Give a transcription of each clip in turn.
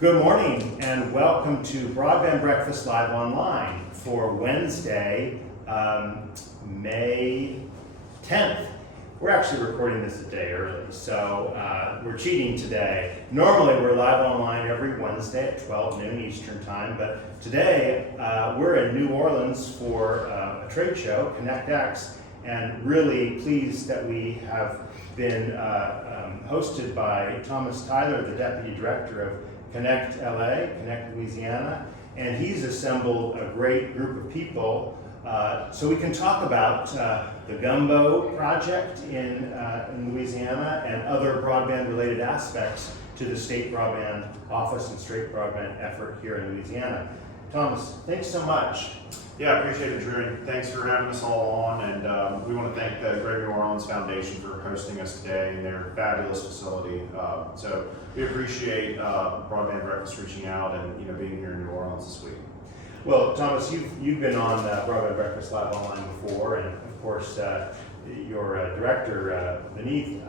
Good morning and welcome to Broadband Breakfast Live Online for Wednesday, May 10th. We're actually recording this a day early, so we're cheating today. Normally we're live online every Wednesday at 12 noon Eastern Time, but today we're in New Orleans for a trade show, ConnectX, and really pleased that we have been hosted by Thomas Tyler, the Deputy Director of ConnectLA, Connect Louisiana, and he's assembled a great group of people so we can talk about the GUMBO project in Louisiana and other broadband-related aspects to the State Broadband Office and State Broadband effort here in Louisiana. Thomas, thanks so much. Yeah, I appreciate it, Drew. Thanks for having us all on, and we want to thank the Greater New Orleans Foundation for hosting us today in their fabulous facility. So we appreciate Broadband Breakfast reaching out and being here in New Orleans this week. Well, Thomas, you've been on Broadband Breakfast Live Online before, and of course your director Beneath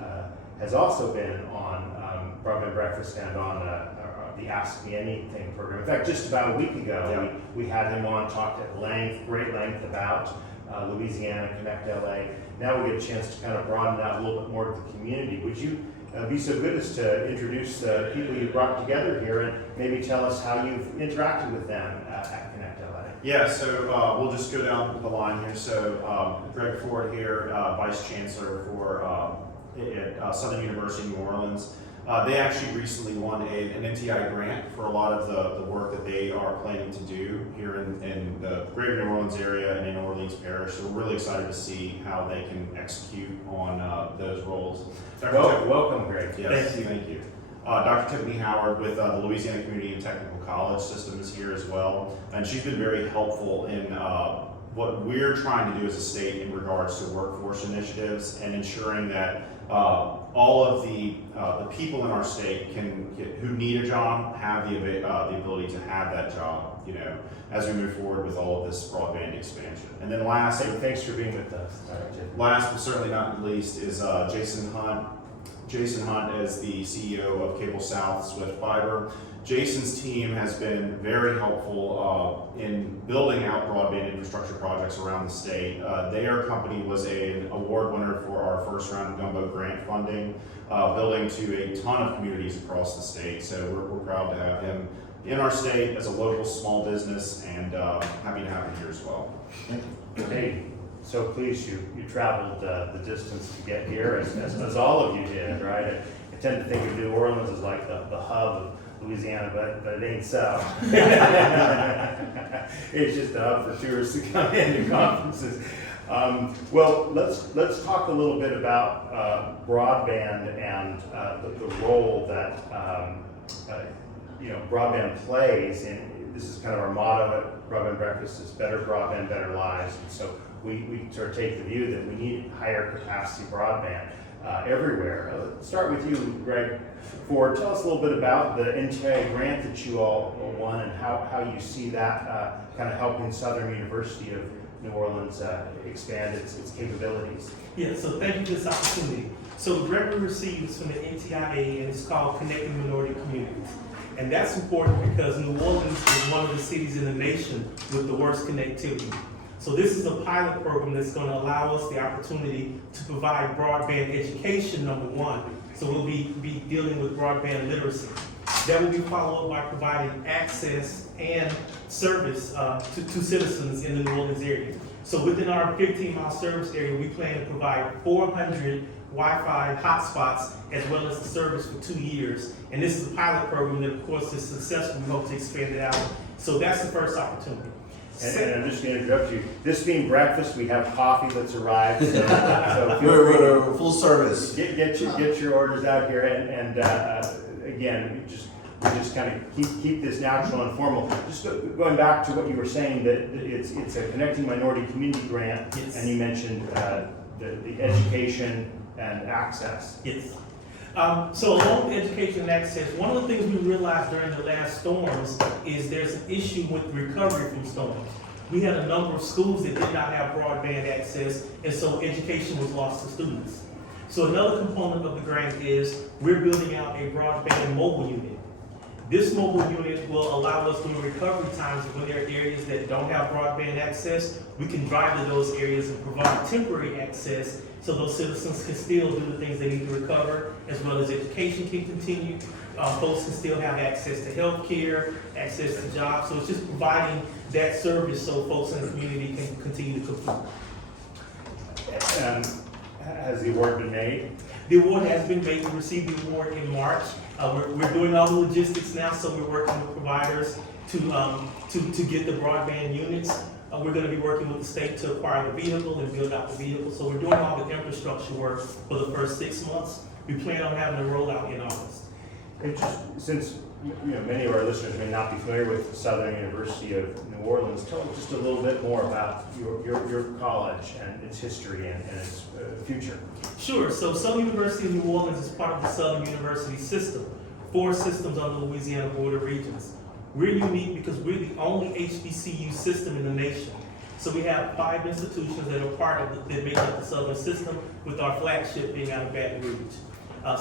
has also been on Broadband Breakfast and on the Ask Me Anything program. In fact, just about a week ago, we had him on, talked at great length about Louisiana, ConnectLA. Now we get a chance to kind of broaden out a little bit more to the community. Would you be so good as to introduce the people you brought together here and maybe tell us how you've interacted with them at ConnectLA? Yeah, so we'll just go down the line here. So Greg Ford here, Vice Chancellor for at Southern University, New Orleans. They actually recently won an NTI grant for a lot of the work that they are planning to do here in the Greater New Orleans area and in Orleans Parish. So we're really excited to see how they can execute on those roles. Welcome, Greg. Yes, thank you. Dr. Tiffany Howard with the Louisiana Community and Technical College System is here as well. And she's been very helpful in what we're trying to do as a state in regards to workforce initiatives and ensuring that all of the people in our state who need a job have the ability to have that job, as we move forward with all of this broadband expansion. And then last, thanks for being with us. Last but certainly not least is Jason Hunt. Jason Hunt is the CEO of Cable South Swift Fiber. Jason's team has been very helpful in building out broadband infrastructure projects around the state. Their company was an award winner for our first round of GUMBO grant funding, building to a ton of communities across the state. So we're proud to have him in our state as a local small business, and happy to have him here as well. Thank you. Hey, so pleased you traveled the distance to get here, as all of you did, right? I tend to think of New Orleans as like the hub of Louisiana, but it ain't so. It's just a hub for tourists to come in to conferences. Well, let's talk a little bit about broadband and the role that broadband plays. And this is kind of our motto at Broadband Breakfast: is better broadband, better lives. And so we sort of take the view that we need higher capacity broadband everywhere. Let's start with you, Greg Ford. Tell us a little bit about the NTI grant that you all won and how you see that kind of helping Southern University of New Orleans expand its capabilities. Yeah, so thank you for this opportunity. So the grant we received is from the NTIA, and it's called Connecting Minority Communities. And that's important because New Orleans is one of the cities in the nation with the worst connectivity. So this is a pilot program that's going to allow us the opportunity to provide broadband education, number one. So we'll be dealing with broadband literacy. That will be followed by providing access and service to citizens in the New Orleans area. So within our 15-mile service area, we plan to provide 400 Wi-Fi hotspots as well as the service for 2 years. And this is a pilot program that, of course, is successful. We hope to expand it out. So that's the first opportunity. And I'm just going to interrupt you. This being breakfast, we have coffee that's arrived. So we're full service. Get your orders out here, and again, we just kind of keep this natural and formal. Just going back to what you were saying, that it's a Connecting Minority Community grant, yes. And you mentioned the education and access. Yes. So along with education and access, one of the things we realized during the last storms is there's an issue with recovery from storms. We had a number of schools that did not have broadband access, and so education was lost to students. So another component of the grant is we're building out a broadband mobile unit. This mobile unit will allow us during recovery times when there are areas that don't have broadband access, we can drive to those areas and provide temporary access so those citizens can still do the things they need to recover, as well as education can continue. Folks can still have access to health care, access to jobs. So it's just providing that service so folks in the community can continue to complete. Has the award been made? The award has been made. We received the award in March. We're doing all the logistics now, so we're working with providers to get the broadband units. We're going to be working with the state to acquire the vehicle and build out the vehicle. So we're doing all the infrastructure work for the first 6 months. We plan on having a rollout in August. Since many of our listeners may not be familiar with Southern University of New Orleans, tell us just a little bit more about your college and its history and its future. Sure. So Southern University of New Orleans is part of the Southern University system, 4 systems on the Louisiana border regions. We're unique because we're the only HBCU system in the nation. So we have 5 institutions that are part of that make up the Southern system, with our flagship being out of Baton Rouge.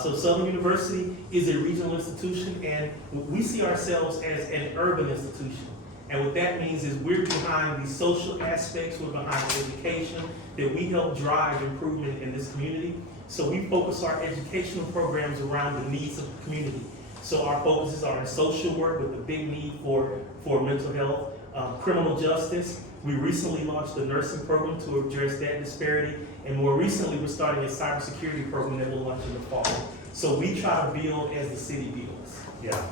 So Southern University is a regional institution, and we see ourselves as an urban institution. And what that means is we're behind the social aspects, we're behind the education, that we help drive improvement in this community. So we focus our educational programs around the needs of the community. So our focuses are in social work with a big need for mental health, criminal justice. We recently launched a nursing program to address that disparity. And more recently, we're starting a cybersecurity program that will launch in the fall. So we try to build as the city builds. Yeah.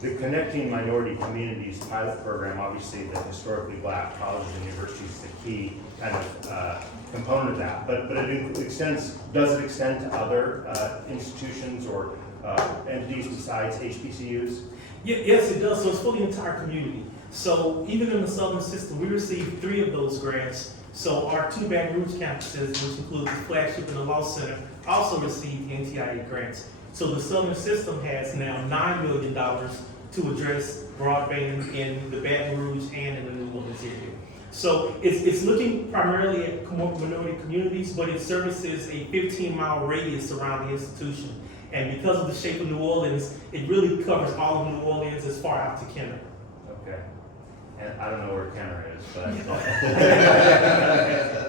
The Connecting Minority Communities pilot program, obviously the historically black colleges and universities is the key kind of component of that. But does it extend to other institutions or entities besides HBCUs? Yes, it does. So it's for the entire community. So even in the Southern system, we received 3 of those grants. So our 2 Baton Rouge campuses, which include the flagship and the Law Center, also received NTIA grants. So the Southern system has now $9 million to address broadband in the Baton Rouge and in the New Orleans area. So it's looking primarily at minority communities, but it services a 15-mile radius around the institution. And because of the shape of New Orleans, it really covers all of New Orleans as far out to Kenner. Okay. And I don't know where Kenner is, but.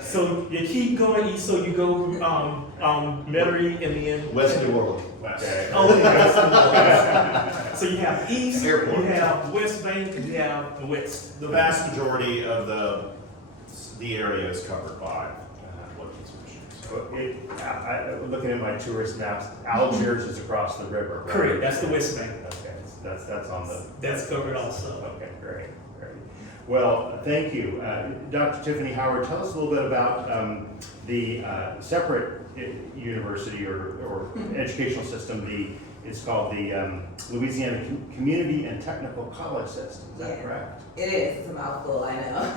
So you keep going east, so you go Metairie and then West New Orleans. Okay. Oh, okay. So you have east, Airport. you have West Bank, and you have the west. The vast majority of the area is covered by local commissions. Looking at my tourist maps, Algiers is across the river. Right? Correct, that's the West Bank. Okay, that's on the. That's covered also. Okay, great. Well, thank you. Dr. Tiffany Howard, tell us a little bit about the separate university or educational system. It's called the Louisiana Community and Technical College System. Is that correct? It is. It's a mouthful, I know.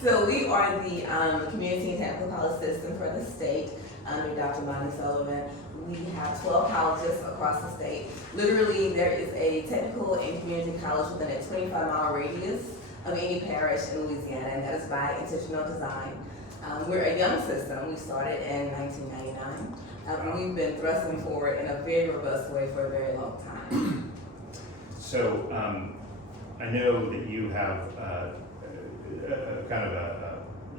So we are the Community and Technical College System for the state under Dr. Bonnie Sullivan. We have 12 colleges across the state. Literally, there is a technical and community college within a 25-mile radius of any parish in Louisiana, and that is by intentional design. We're a young system. We started in 1999. We've been thrusting forward in a very robust way for a very long time. So I know that you have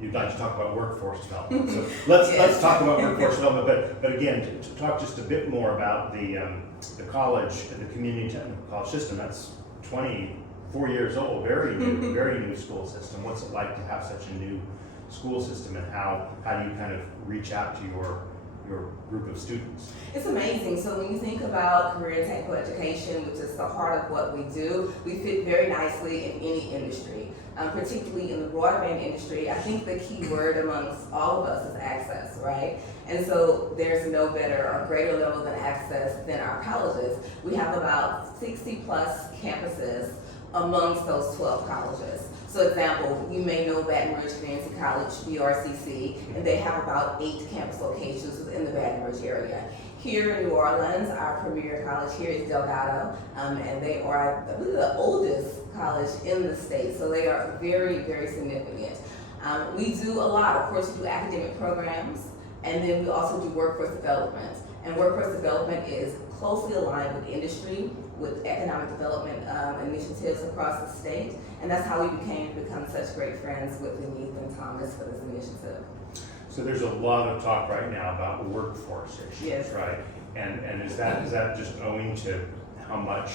you'd like to talk about workforce development. So let's talk about workforce development. But again, to talk just a bit more about the college, the community technical college system. That's 24 years old, very new school system. What's it like to have such a new school system, and how do you kind of reach out to your group of students? It's amazing. So when you think about career and technical education, which is the heart of what we do, we fit very nicely in any industry, particularly in the broadband industry. I think the key word amongst all of us is access, right? And so there's no better or greater level of access than our colleges. We have about 60 plus campuses amongst those 12 colleges. So example, you may know Baton Rouge Community College, BRCC, and they have about 8 campus locations within the Baton Rouge area. Here in New Orleans, our premier college here is Delgado, and they are, I believe, the oldest college in the state, so they are very, very significant. We do a lot. Of course, we do academic programs, and then we also do workforce development. And workforce development is closely aligned with industry, with economic development initiatives across the state, and that's how we become such great friends with Denise and Thomas for this initiative. So there's a lot of talk right now about workforce issues, Yes. right? And is that just owing to how much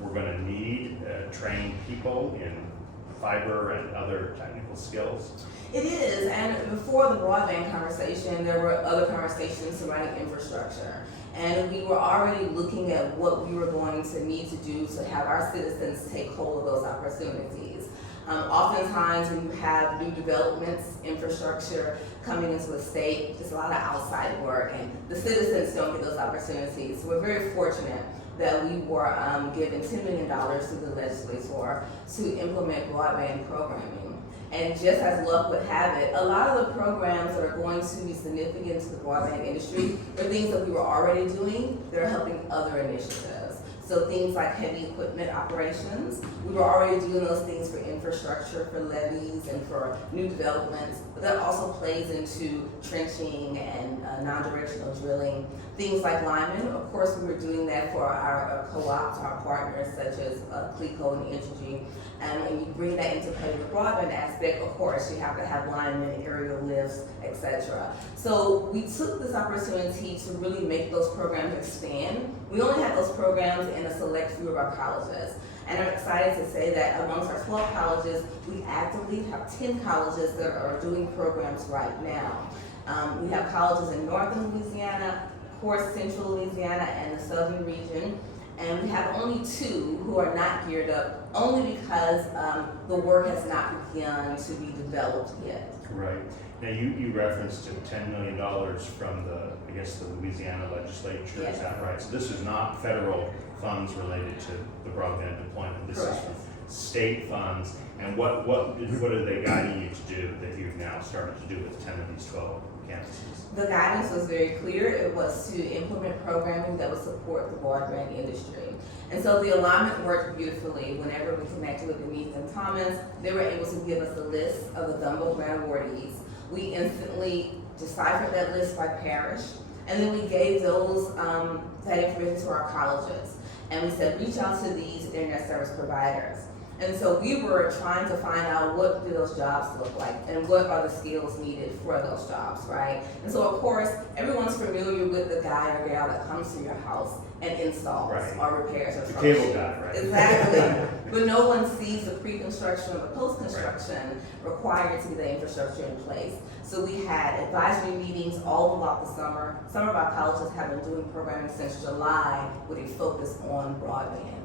we're going to need trained people in fiber and other technical skills? It is, and before the broadband conversation, there were other conversations surrounding infrastructure. And we were already looking at what we were going to need to do to have our citizens take hold of those opportunities. Oftentimes when you have new developments, infrastructure coming into a state, there's a lot of outside work and the citizens don't get those opportunities. So we're very fortunate that we were given $10 million through the legislature to implement broadband programming. And just as luck would have it, a lot of the programs that are going to be significant to the broadband industry are things that we were already doing that are helping other initiatives. So things like heavy equipment operations, we were already doing those things for infrastructure, for levees, and for new developments. But that also plays into trenching and non-directional drilling. Things like linemen, of course, we were doing that for our co-ops, our partners such as CLECO and Entergy. And when you bring that into play with the broadband aspect, of course, you have to have linemen, aerial lifts, etc. So we took this opportunity to really make those programs expand. We only had those programs in a select few of our colleges. And I'm excited to say that amongst our 12 colleges, we actively have 10 colleges that are doing programs right now. We have colleges in northern Louisiana, of course, central Louisiana, and the southern region. And we have only 2 who are not geared up, only because the work has not begun to be developed yet. Right. Now you referenced $10 million from the Louisiana legislature, Yes. Is that right? So this is not federal funds related to the broadband deployment. This Correct. is from state funds. And what are they guiding you to do that you've now started to do with 10 of these 12 campuses? The guidance was very clear. It was to implement programming that would support the broadband industry. And so the alignment worked beautifully. Whenever we connected with Denise and Thomas, they were able to give us a list of the GUMBO grant awardees. We instantly deciphered that list by parish, and then we gave those that information to our colleges. And we said, reach out to these internet service providers. And so we were trying to find out what do those jobs look like and what are the skills needed for those jobs, right? And so of course, everyone's familiar with the guy or gal that comes to your house and installs Right. or repairs or The cable troubleshoots. guy, right? Exactly. But no one sees the pre-construction or the post-construction required to get the infrastructure in place. So we had advisory meetings all throughout the summer. Some of our colleges have been doing programming since July with a focus on broadband.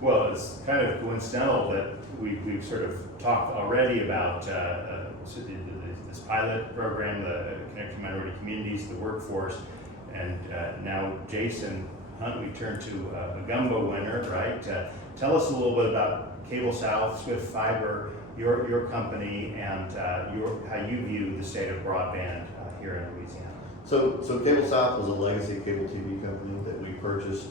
Well, it's kind of coincidental that we've sort of talked already about this pilot program, the Connecting Minority Communities, the workforce, and now Jason Hunt, we turn to a GUMBO winner, right? Tell us a little bit about Cable South, Swift Fiber, your company, and how you view the state of broadband here in Louisiana. So Cable South was a legacy cable TV company that we purchased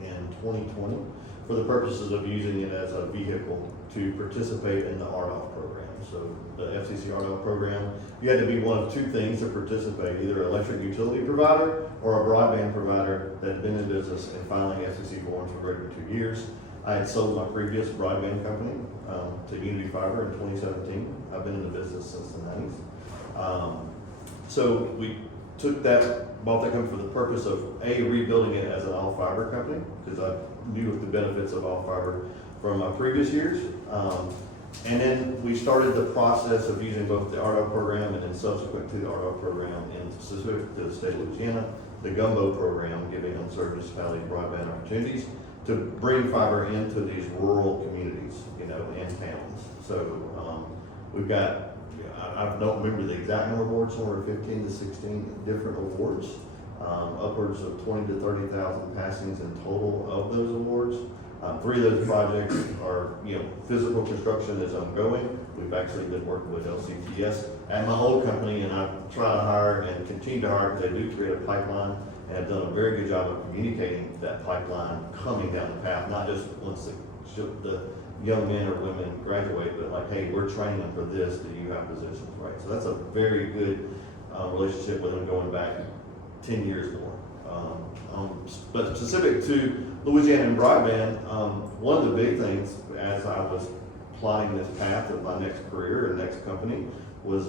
in 2020 for the purposes of using it as a vehicle to participate in the RDOF program. So the FCC RDOF program, you had to be one of 2 things to participate, either an electric utility provider or a broadband provider that had been in business and filing FCC forms for greater than 2 years. I had sold my previous broadband company to Unity Fiber in 2017. I've been in the business since the 90s. So we took that, bought that company for the purpose of rebuilding it as an all fiber company, because I knew of the benefits of all fiber from my previous years. And then we started the process of using both the RDOF program and then subsequent to the RDOF program in specific to the state of Louisiana, the GUMBO program, giving unserved municipalities broadband opportunities to bring fiber into these rural communities, and towns. So we've got, I don't remember the exact number of awards, somewhere 15 to 16 different awards, upwards of 20 to 30,000 passings in total of those awards. 3 of those projects are, physical construction is ongoing. We've actually been working with LCTS at my old company, and I try to hire and continue to hire because they do create a pipeline and have done a very good job of communicating that pipeline coming down the path, not just once the young men or women graduate, but like, hey, we're training them for this, do you have positions, right? So that's a very good relationship with them going back 10 years more. But specific to Louisiana and broadband, one of the big things as I was plotting this path of my next career and next company was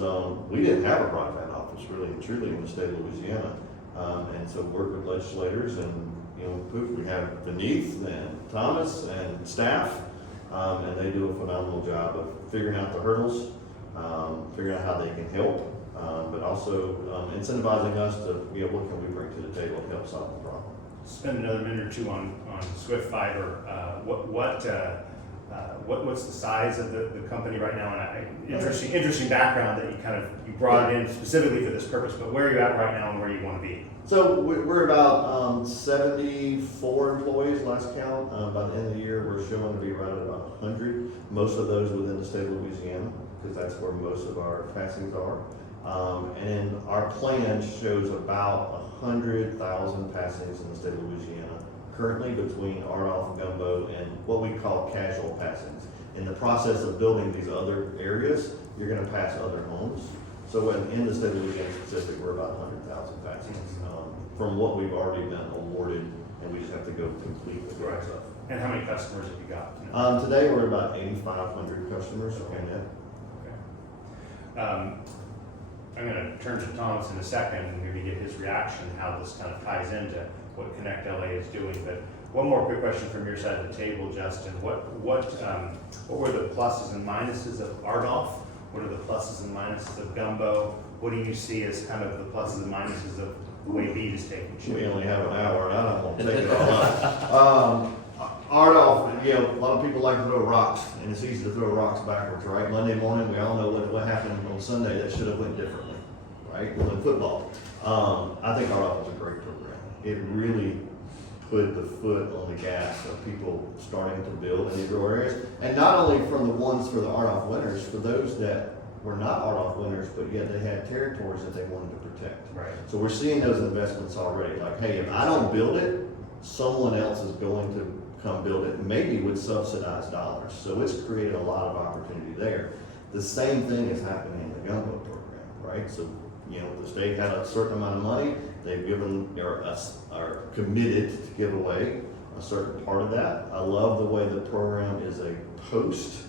we didn't have a broadband office really and truly in the state of Louisiana. And so worked with legislators and, poof, we have Beneath and Thomas and staff, and they do a phenomenal job of figuring out the hurdles, figuring out how they can help, but also incentivizing us to, what can we bring to the table to help solve the problem. Spend another minute or two on Swift Fiber. What's the size of the company right now? And interesting background that you brought it in specifically for this purpose. But where are you at right now and where you want to be? So we're about 74 employees last count. By the end of the year, we're showing to be right at about 100. Most of those within the state of Louisiana, because that's where most of our passings are. And our plan shows about 100,000 passings in the state of Louisiana currently between RDOF, GUMBO, and what we call casual passings. In the process of building these other areas, you're going to pass other homes. So in the state of Louisiana specific, we're about 100,000 passings from what we've already been awarded, and we just have to go complete the rest of. And how many customers have you got? Today we're about 8,500 customers on that. Okay. I'm going to turn to Thomas in a second and maybe get his reaction, how this kind of ties into what ConnectLA is doing. But one more quick question from your side of the table, Justin. What were the pluses and minuses of RDOF? What are the pluses and minuses of GUMBO? What do you see as kind of the pluses and minuses of the way BEAD is taking shape? We only have an hour, and I don't want to take it all up. RDOF, a lot of people like to throw rocks, and it's easy to throw rocks backwards, right? Monday morning, we all know what happened on Sunday that should have went differently, right? Well, in football, I think RDOF is a great program. It really put the foot on the gas of people starting to build in these rural areas, and not only from the ones for the RDOF winners, for those that were not RDOF winners, but yet they had territories that they wanted to protect. Right. So we're seeing those investments already. Like, hey, if I don't build it, someone else is going to come build it, maybe with subsidized dollars. So it's created a lot of opportunity there. The same thing is happening in the GUMBO program, right? So, the state had a certain amount of money. They've given or are committed to give away a certain part of that. I love the way the program is a post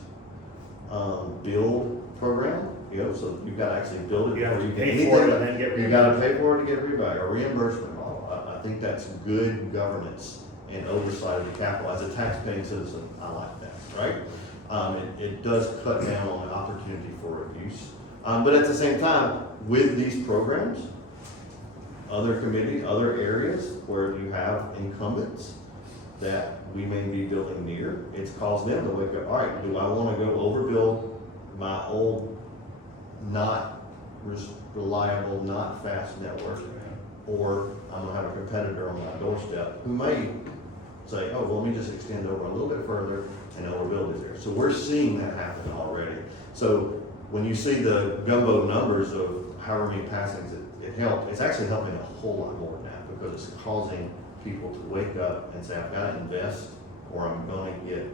build program. So you've got to actually build it. You have to before pay for it and then get You got to pay for it to get rebate or reimbursement model. I think that's good governance and oversight of the capital. As a tax-paying citizen, I like that, right? It does cut down on the opportunity for abuse. But at the same time, with these programs, other committee, other areas where you have incumbents that we may be building near, it's caused them to wake up, all right, do I want to go overbuild my old, not reliable, not fast network, or I'm going to have a competitor on my doorstep who may say, oh, well, let me just extend over a little bit further and overbuild it there. So we're seeing that happen already. So when you see the GUMBO numbers of however many passings it helped, it's actually helping a whole lot more now because it's causing people to wake up and say, I've got to invest or I'm going to get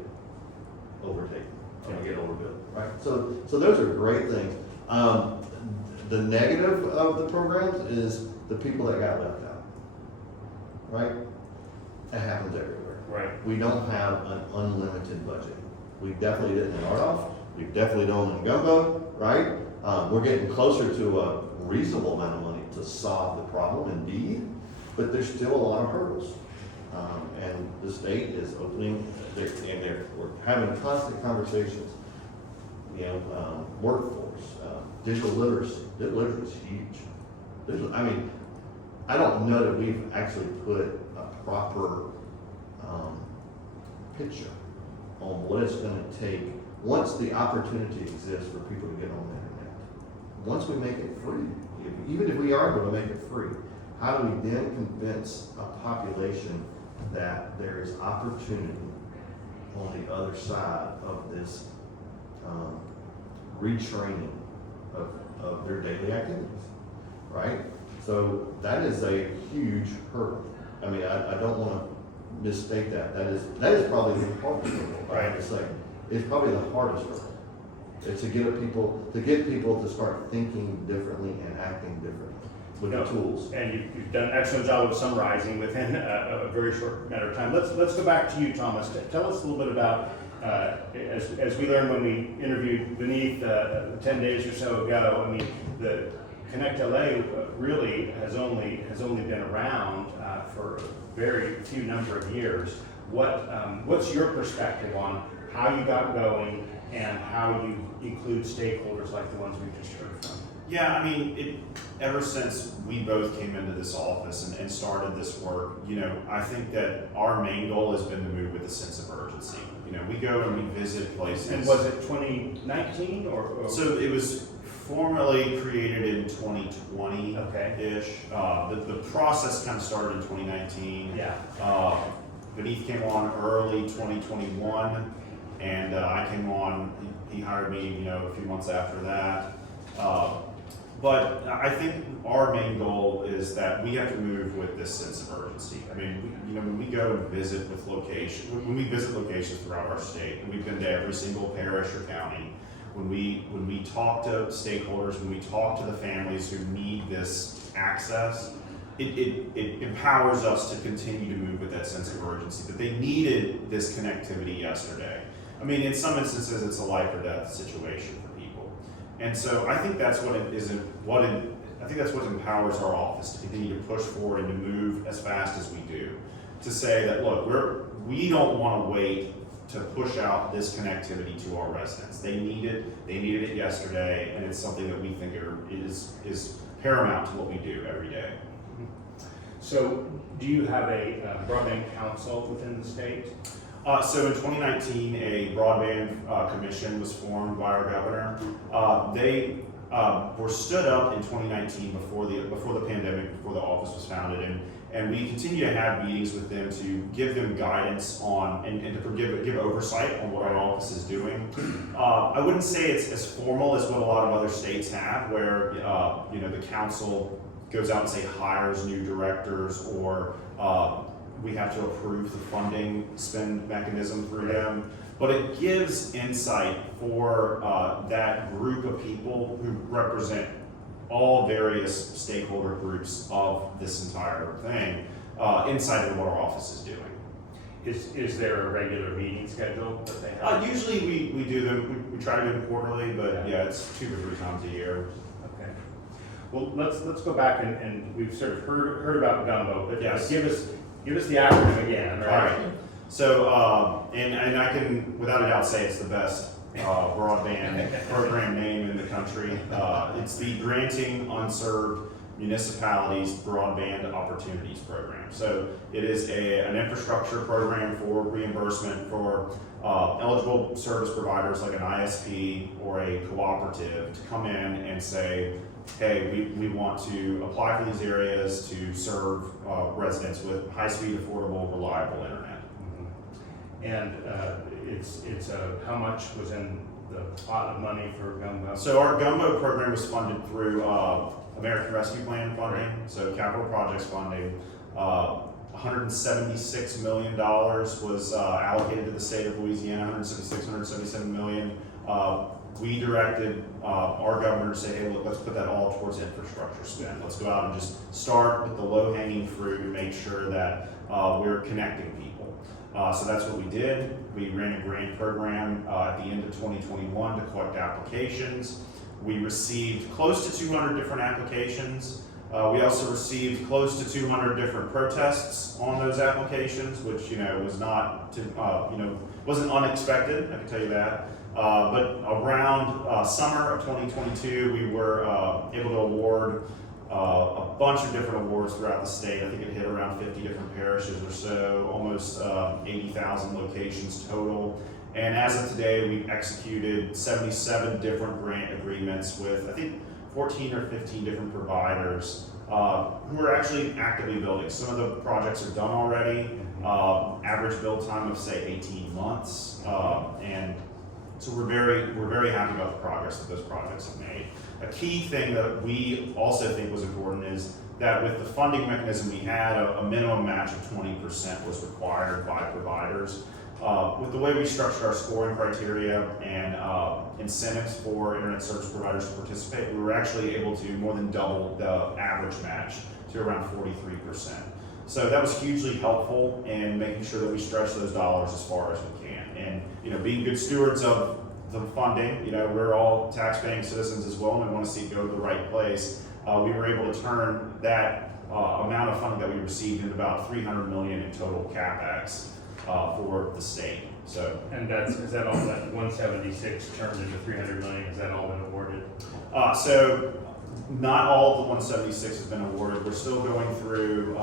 overtaken, I'm going to get overbuilt, right? So those are great things. The negative of the programs is the people that got left out, right? It happens everywhere. Right. We don't have an unlimited budget. We definitely didn't in RDOF. We definitely don't in GUMBO, right? We're getting closer to a reasonable amount of money to solve the problem indeed, but there's still a lot of hurdles. And the state is opening, we're having constant conversations, workforce, digital literacy. Digital literacy is huge. I don't know that we've actually put a proper picture on what it's going to take once the opportunity exists for people to get on the internet. Once we make it free, even if we are going to make it free, how do we then convince a population that there is opportunity on the other side of this retraining of their daily activities, right? So that is a huge hurdle. I don't want to mistake that. That is probably the hardest hurdle. Right. It's like it's probably the hardest hurdle. It's to get people to start thinking differently and acting differently. with the tools. And you've done an excellent job of summarizing within a very short matter of time. Let's go back to you, Thomas. Tell us a little bit about, as we learned when we interviewed Beneath 10 days or so ago, I mean, the ConnectLA really has only been around for a very few number of years. What's your perspective on how you got going and how you include stakeholders like the ones we just heard from? Yeah, I mean, ever since we both came into this office and started this work, you know, I think that our main goal has been to move with a sense of urgency. You know, we go and we visit places. And was it 2019 or? So it was formally created in 2020-ish. Okay. The process kind of started in 2019. Yeah. Beneath came on early 2021, and I came on, he hired me, you know, a few months after that. But I think our main goal is that we have to move with this sense of urgency. I mean, when we go and visit with locations, when we visit locations throughout our state, and we've been to every single parish or county, when we talk to stakeholders, when we talk to the families who need this access, it empowers us to continue to move with that sense of urgency, that they needed this connectivity yesterday. I mean, in some instances, it's a life or death situation for people. And so I think that's what empowers our office to continue to push forward and to move as fast as we do. To say that, look, we don't want to wait to push out this connectivity to our residents. They needed it yesterday, and it's something that we think is paramount to what we do every day. So, do you have a broadband council within the state? So in 2019, a broadband commission was formed by our governor. They were stood up in 2019 before the pandemic, before the office was founded, and we continue to have meetings with them to give them guidance on and to give oversight on what our office is doing. I wouldn't say it's as formal as what a lot of other states have, where the council goes out and say hires new directors, or we have to approve the funding spend mechanism through them. But it gives insight for that group of people who represent all various stakeholder groups of this entire thing, insight into what our office is doing. Is there a regular meeting schedule that they have? Usually we do them, we try to do them quarterly, but yeah, it's 2 to 3 times a year. Okay. Well, let's go back and we've sort of heard about GUMBO, but Yes. give us the acronym again, right? All right. So, and I can without a doubt say it's the best broadband program name in the country. It's the Granting Unserved Municipalities Broadband Opportunities Program. So it is an infrastructure program for reimbursement for eligible service providers like an ISP or a cooperative to come in and say, hey, we want to apply for these areas to serve residents with high-speed, affordable, reliable internet. And it's how much was in the pot of money for GUMBO? So our GUMBO program was funded through American Rescue Plan funding, so capital projects funding. $176 million was allocated to the state of Louisiana, 177 million. We directed our governor to say, hey, look, let's put that all towards infrastructure spend. Let's go out and just start with the low-hanging fruit and make sure that we're connecting people. So that's what we did. We ran a grant program at the end of 2021 to collect applications. We received close to 200 different applications. We also received close to 200 different protests on those applications, which was not wasn't unexpected. I can tell you that. But around summer of 2022, we were able to award a bunch of different awards throughout the state. I think it hit around 50 different parishes or so, almost 80,000 locations total. And as of today, we've executed 77 different grant agreements with, I think, 14 or 15 different providers who are actually actively building. Some of the projects are done already, average build time of say 18 months. And so we're very happy about the progress that those projects have made. A key thing that we also think was important is that with the funding mechanism we had, a minimum match of 20% was required by providers. with the way we structured our scoring criteria and incentives for internet service providers to participate, we were actually able to more than double the average match to around 43%. So that was hugely helpful in making sure that we stretch those dollars as far as we can. And, being good stewards of the funding, we're all tax-paying citizens as well, and we want to see it go to the right place. We were able to turn that amount of funding that we received into about $300 million in total CapEx for the state. So, And is that all, that 176 turned into 300 million, has that all been awarded? so not all of the 176 has been awarded. We're still going through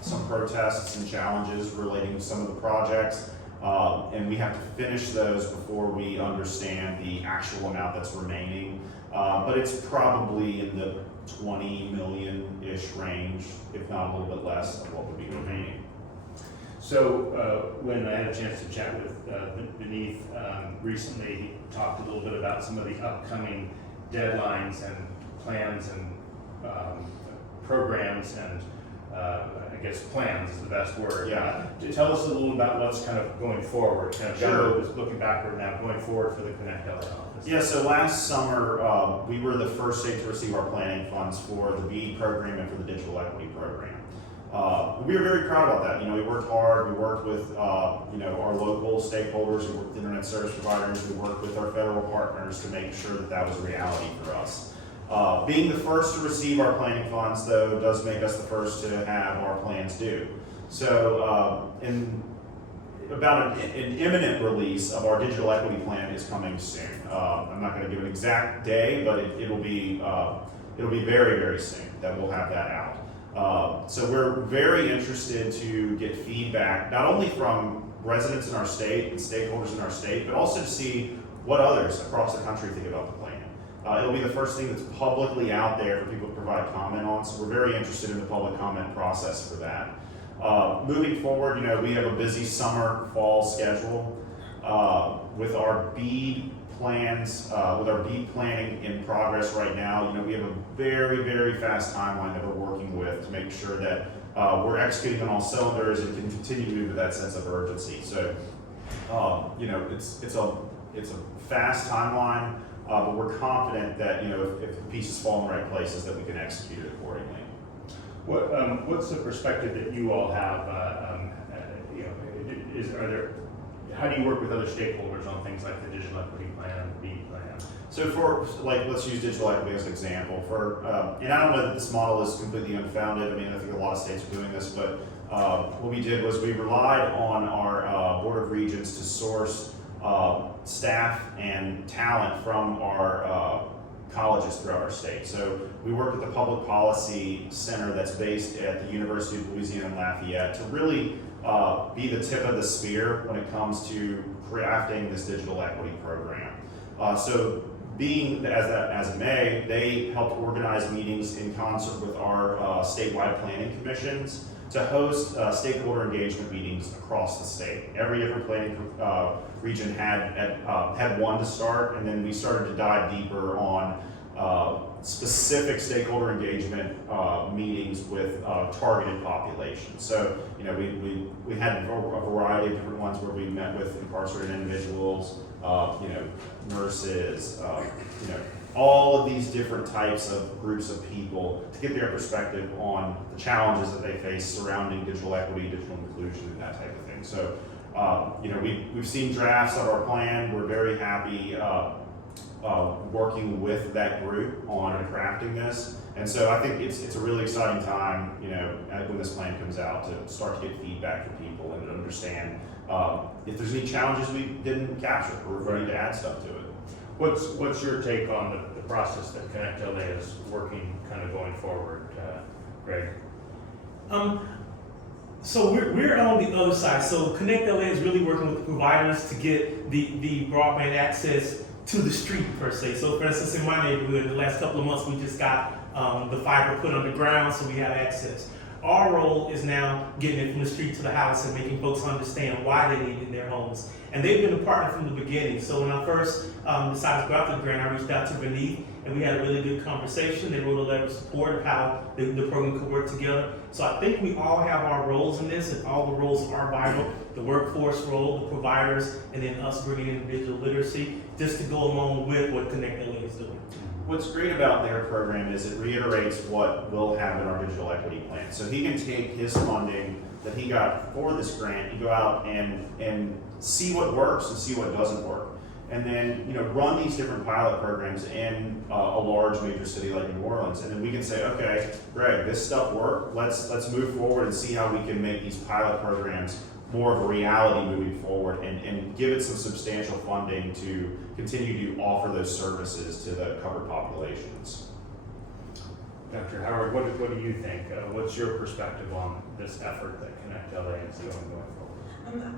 some protests and challenges relating to some of the projects. And we have to finish those before we understand the actual amount that's remaining. But it's probably in the 20 million-ish range, if not a little bit less of what would be remaining. So when I had a chance to chat with Beneath recently, he talked a little bit about some of the upcoming deadlines and plans and programs and I guess plans is the best word. Yeah. Tell us a little about what's kind of going forward, kind of Sure. looking backward now, going forward for the ConnectLA office. Yeah, so last summer, we were the first state to receive our planning funds for the BEAD program and for the digital equity program. We were very proud about that. We worked hard. We worked with, our local stakeholders. We worked with internet service providers. We worked with our federal partners to make sure that that was a reality for us. Being the first to receive our planning funds, though, does make us the first to have our plans due. So, about an imminent release of our digital equity plan is coming soon. I'm not going to give an exact day, but it'll be very, very soon that we'll have that out. So we're very interested to get feedback, not only from residents in our state and stakeholders in our state, but also to see what others across the country think about the plan. It'll be the first thing that's publicly out there for people to provide comment on, so we're very interested in the public comment process for that. Moving forward, we have a busy summer, fall schedule with our BEAD plans, with our BEAD planning in progress right now. We have a very, very fast timeline that we're working with to make sure that we're executing on all cylinders and can continue to move with that sense of urgency. So, it's a fast timeline, but we're confident that if the pieces fall in the right places, that we can execute it accordingly. What's the perspective that you all have? How do you work with other stakeholders on things like the digital equity plan, the BEAD plan? So let's use digital equity as an example. And I don't know that this model is completely unfounded. I think a lot of states are doing this, but what we did was we relied on our Board of Regents to source staff and talent from our colleges throughout our state. So we worked with the Public Policy Center that's based at the University of Louisiana in Lafayette to really be the tip of the spear when it comes to crafting this digital equity program. So being as it may, they helped organize meetings in concert with our statewide planning commissions to host stakeholder engagement meetings across the state. Every different planning region had one to start, and then we started to dive deeper on specific stakeholder engagement meetings with targeted populations. So, we had a variety of different ones where we met with incarcerated individuals, nurses, all of these different types of groups of people to get their perspective on the challenges that they face surrounding digital equity, digital inclusion, and that type of thing. So, we've seen drafts of our plan. We're very happy working with that group on crafting this. And so I think it's a really exciting time, when this plan comes out, to start to get feedback from people and to understand if there's any challenges we didn't capture or if we need to add stuff to it. What's your take on the process that ConnectLA is working kind of going forward, Greg? So we're on the other side. So ConnectLA is really working with the providers to get the broadband access to the street per se. So for instance, in my neighborhood, the last couple of months we just got the fiber put underground, so we have access. Our role is now getting it from the street to the house and making folks understand why they need it in their homes. And they've been a partner from the beginning. So when I first decided to go after the grant, I reached out to Beneath, and we had a really good conversation. They wrote a letter of support of how the program could work together. So I think we all have our roles in this, and all the roles are vital. The workforce role, the providers, and then us bringing in digital literacy, just to go along with what ConnectLA is doing. What's great about their program is it reiterates what we'll have in our digital equity plan. So he can take his funding that he got for this grant and go out and see what works and see what doesn't work. And then, run these different pilot programs in a large major city like New Orleans. And then we can say, okay, Greg, this stuff worked. Let's move forward and see how we can make these pilot programs more of a reality moving forward and give it some substantial funding to continue to offer those services to the covered populations. Dr. Howard, what do you think? What's your perspective on this effort that ConnectLA is doing going forward?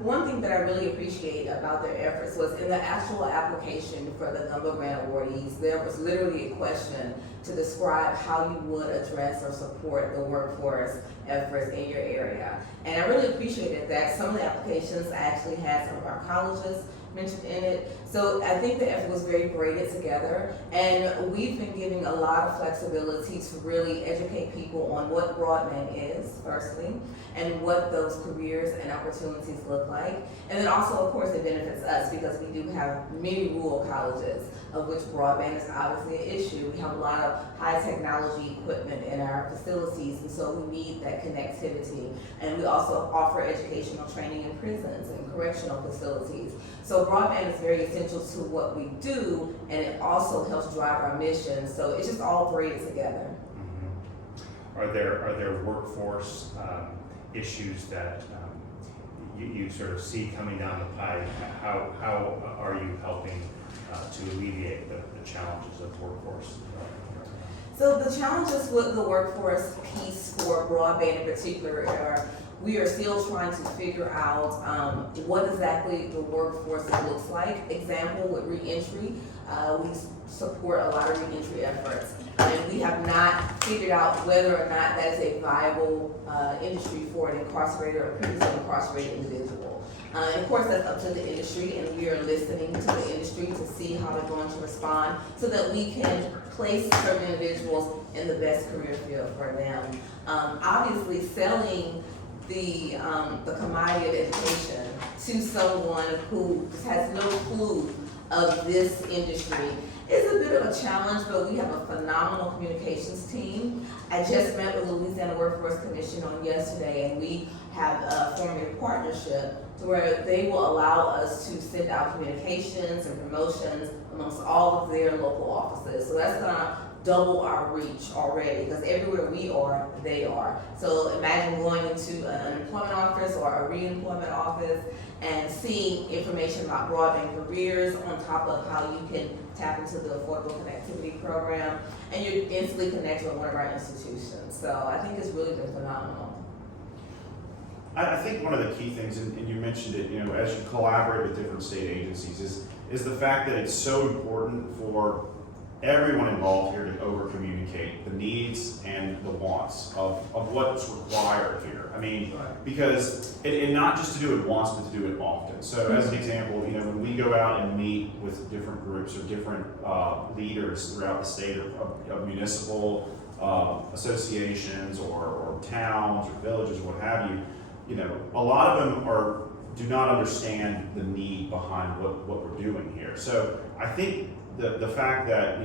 One thing that I really appreciate about their efforts was in the actual application for the GUMBO grant awardees, there was literally a question to describe how you would address or support the workforce efforts in your area. And I really appreciated that some of the applications actually had some of our colleges mentioned in it. So I think the effort was very braided together, and we've been giving a lot of flexibility to really educate people on what broadband is, firstly, and what those careers and opportunities look like. And then also, of course, it benefits us because we do have many rural colleges, of which broadband is obviously an issue. We have a lot of high technology equipment in our facilities, and so we need that connectivity. And we also offer educational training in prisons and correctional facilities. So broadband is very essential to what we do, and it also helps drive our mission. So it's just all braided together. Mm-hmm. Are there workforce issues that you sort of see coming down the pipe? How are you helping to alleviate the challenges of workforce? So the challenges with the workforce piece for broadband in particular are we are still trying to figure out what exactly the workforce looks like. Example, with reentry, we support a lot of reentry efforts. And we have not figured out whether or not that is a viable industry for an incarcerated or previously incarcerated individual. And of course, that's up to the industry, and we are listening to the industry to see how they're going to respond so that we can place certain individuals in the best career field for them. Obviously, selling the commodity of education to someone who has no clue of this industry is a bit of a challenge, but we have a phenomenal communications team. I just met with the Louisiana Workforce Commission on yesterday, and we have formed a partnership to where they will allow us to send out communications and promotions amongst all of their local offices. So that's gonna double our reach already, because everywhere we are, they are. So imagine going into an unemployment office or a reemployment office and seeing information about broadband careers on top of how you can tap into the Affordable Connectivity Program, and you're instantly connected with one of our institutions. So I think it's really been phenomenal. I think one of the key things, and you mentioned it, as you collaborate with different state agencies, is the fact that it's so important for everyone involved here to over-communicate the needs and the wants of what's required here. I mean, because, and not just to do it once, but to do it often. So as an example, when we go out and meet with different groups or different leaders throughout the state of municipal associations or towns or villages or what have you, a lot of them do not understand the need behind what we're doing here. So I think the fact that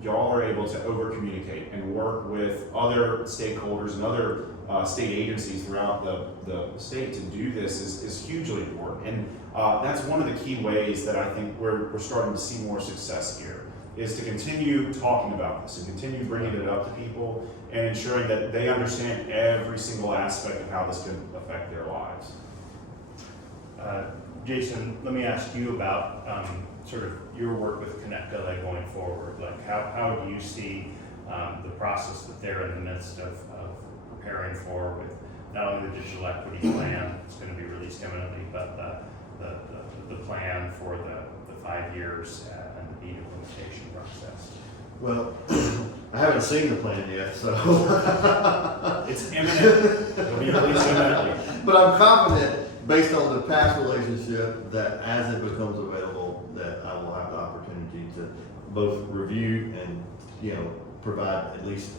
y'all are able to over communicate and work with other stakeholders and other state agencies throughout the state to do this is hugely important. And that's one of the key ways that I think we're starting to see more success here, is to continue talking about this and continue bringing it up to people and ensuring that they understand every single aspect of how this can affect their lives. Jason, let me ask you about sort of your work with ConnectLA going forward. Like, how do you see the process that they're in the midst of preparing for, with not only the digital equity plan that's going to be released imminently, but the plan for the 5 years and the implementation process? Well, I haven't seen the plan yet, so. It's imminent. It'll be released imminently. But I'm confident, based on the past relationship, that as it becomes available, that I will have the opportunity to both review and, provide at least,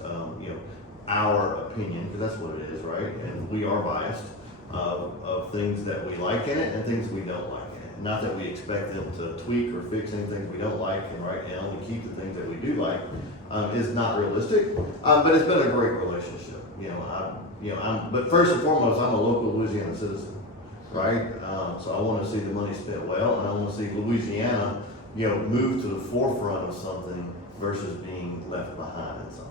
our opinion, because that's what it is, right? And we are biased of things that we like in it and things we don't like in it. Not that we expect them to tweak or fix anything we don't like, and only keep the things that we do like, is not realistic. But it's been a great relationship. But first and foremost, I'm a local Louisiana citizen, right? So I want to see the money spent well, and I want to see Louisiana, move to the forefront of something versus being left behind in something.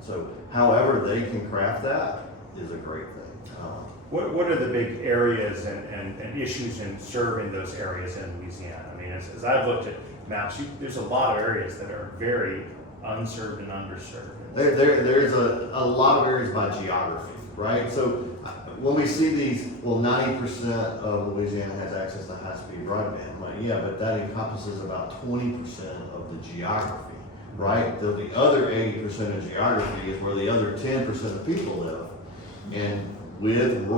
So however they can craft that is a great thing. What are the big areas and issues in serving those areas in Louisiana? I mean, as I've looked at maps, there's a lot of areas that are very unserved and underserved. There's a lot of areas by geography, right? So when we see these, 90% of Louisiana has access to high-speed broadband. I'm like, yeah, but that encompasses about 20% of the geography, right? The other 80% of geography is where the other 10% of people live. And with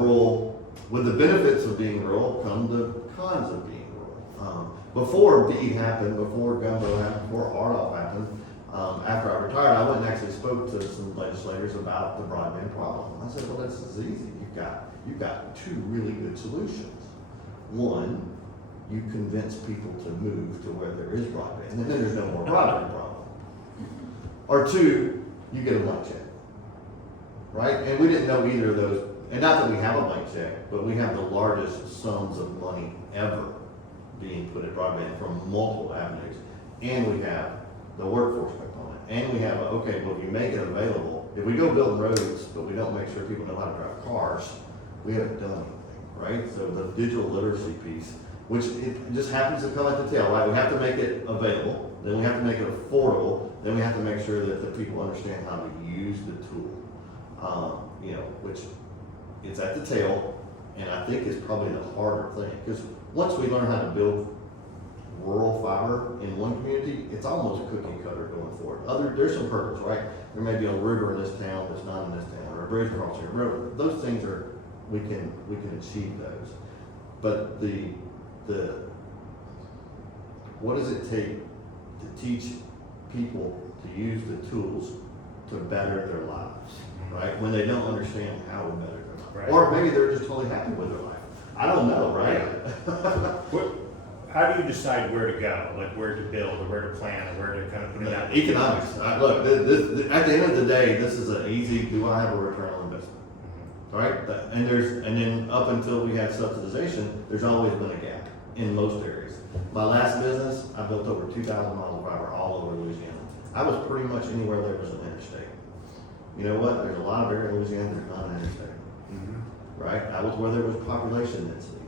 the benefits of being rural come the cons of being rural. Before BEAD happened, before GUMBO happened, before RDOF happened, after I retired, I went and actually spoke to some legislators about the broadband problem. I said, well, this is easy. You've got two really good solutions. One, you convince people to move to where there is broadband, and then there's no more broadband problem. Or two, you get a blank check, right? And we didn't know either of those. And not that we have a blank check, but we have the largest sums of money ever being put at broadband from multiple avenues. And we have the workforce component. And we have, if you make it available, if we go build roads, but we don't make sure people know how to drive cars, we haven't done anything, right? So the digital literacy piece, which it just happens to come at the tail, right? We have to make it available, then we have to make it affordable, then we have to make sure that the people understand how to use the tool, which it's at the tail, and I think is probably the harder thing, because once we learn how to build rural fiber in one community, it's almost cookie cutter going forward. There's some hurdles, right? There may be a river in this town that's not in this town, or a bridge crossing a river. Those things we can achieve those. But what does it take to teach people to use the tools to better their lives, right? When they don't understand how to better their lives. Right. Or maybe they're just totally happy with their life. I don't know, right? How do you decide where to go, like where to build, or where to plan, or where to kind of put it out? Economics. Look, at the end of the day, this is an easy, do I have a return on investment? Right? And then up until we had subsidization, there's always been a gap in most areas. My last business, I built over 2,000 miles of fiber all over Louisiana. I was pretty much anywhere there was an interstate. You know what? There's a lot of areas in Louisiana there's not an interstate. Right? I was where there was population densities.